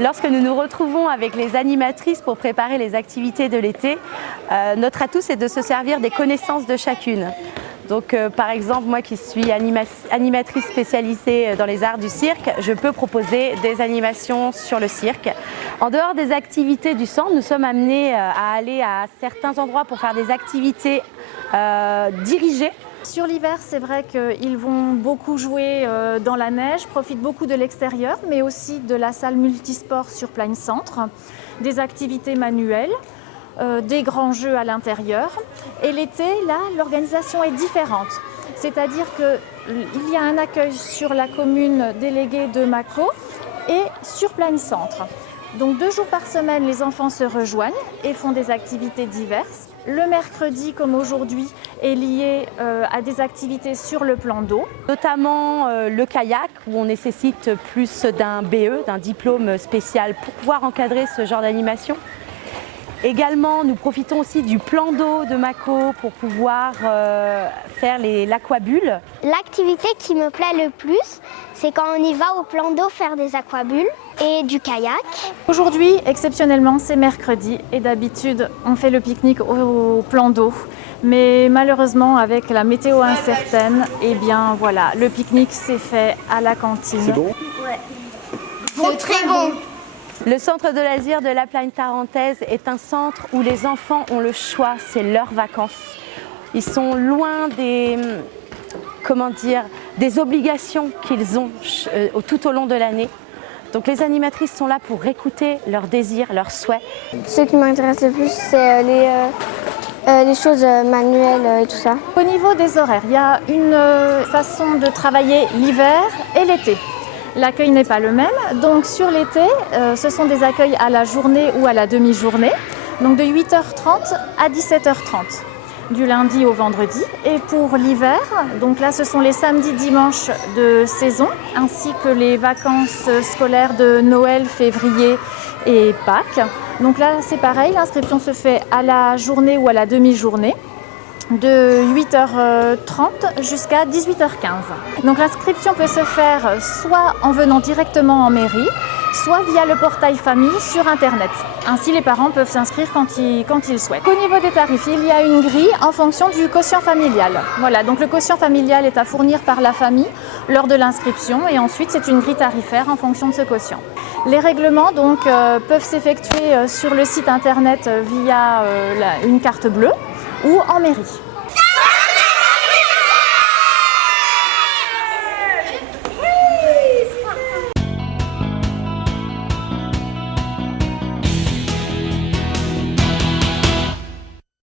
Lorsque nous nous retrouvons avec les animatrices pour préparer les activités de l'été, notre atout c'est de se servir des connaissances de chacune. Donc par exemple, moi qui suis animatrice spécialisée dans les arts du cirque, je peux proposer des animations sur le cirque. En dehors des activités du centre, nous sommes amenés à aller à certains endroits pour faire des activités dirigées. Sur l'hiver, c'est vrai qu'ils vont beaucoup jouer dans la neige, profitent beaucoup de l'extérieur, mais aussi de la salle multisport sur Plein Centre, des activités manuelles, des grands jeux à l'intérieur. Et l'été, là, l'organisation est différente. C'est-à-dire qu'il y a un accueil sur la commune déléguée de Mâcon et sur Plein Centre. Donc 2 jours par semaine, les enfants se rejoignent et font des activités diverses. Le mercredi, comme aujourd'hui, est lié à des activités sur le plan d'eau. Notamment le kayak, où on nécessite plus d'un BE, d'un diplôme spécial pour pouvoir encadrer ce genre d'animation. Également, nous profitons aussi du plan d'eau de Mâcon pour pouvoir faire l'aquabulle. L'activité qui me plaît le plus, c'est quand on y va au plan d'eau faire des aquabulles et du kayak. Aujourd'hui, exceptionnellement, c'est mercredi et d'habitude, on fait le pique-nique au plan d'eau. Mais malheureusement, avec la météo incertaine, eh bien voilà, le pique-nique s'est fait à la cantine. C'est bon ? Ouais. C'est très bon. Le centre de loisirs de la Plagne Tarentaise est un centre où les enfants ont le choix, c'est leurs vacances. Ils sont loin des obligations qu'ils ont tout au long de l'année. Donc les animatrices sont là pour écouter leurs désirs, leurs souhaits. Ce qui m'intéresse le plus, c'est les choses manuelles et tout ça. Au niveau des horaires, il y a une façon de travailler l'hiver et l'été. L'accueil n'est pas le même, donc sur l'été, ce sont des accueils à la journée ou à la demi-journée, donc de 8h30 à 17h30, du lundi au vendredi. Et pour l'hiver, donc là ce sont les samedis, dimanches de saison, ainsi que les vacances scolaires de Noël, février et Pâques. Donc là c'est pareil, l'inscription se fait à la journée ou à la demi-journée, de 8h30 jusqu'à 18h15. Donc l'inscription peut se faire soit en venant directement en mairie, soit via le portail famille sur internet. Ainsi les parents peuvent s'inscrire quand ils souhaitent. Au niveau des tarifs, il y a une grille en fonction du quotient familial. Voilà, donc le quotient familial est à fournir par la famille lors de l'inscription et ensuite c'est une grille tarifaire en fonction de ce quotient. Les règlements donc peuvent s'effectuer sur le site internet via une carte bleue ou en mairie.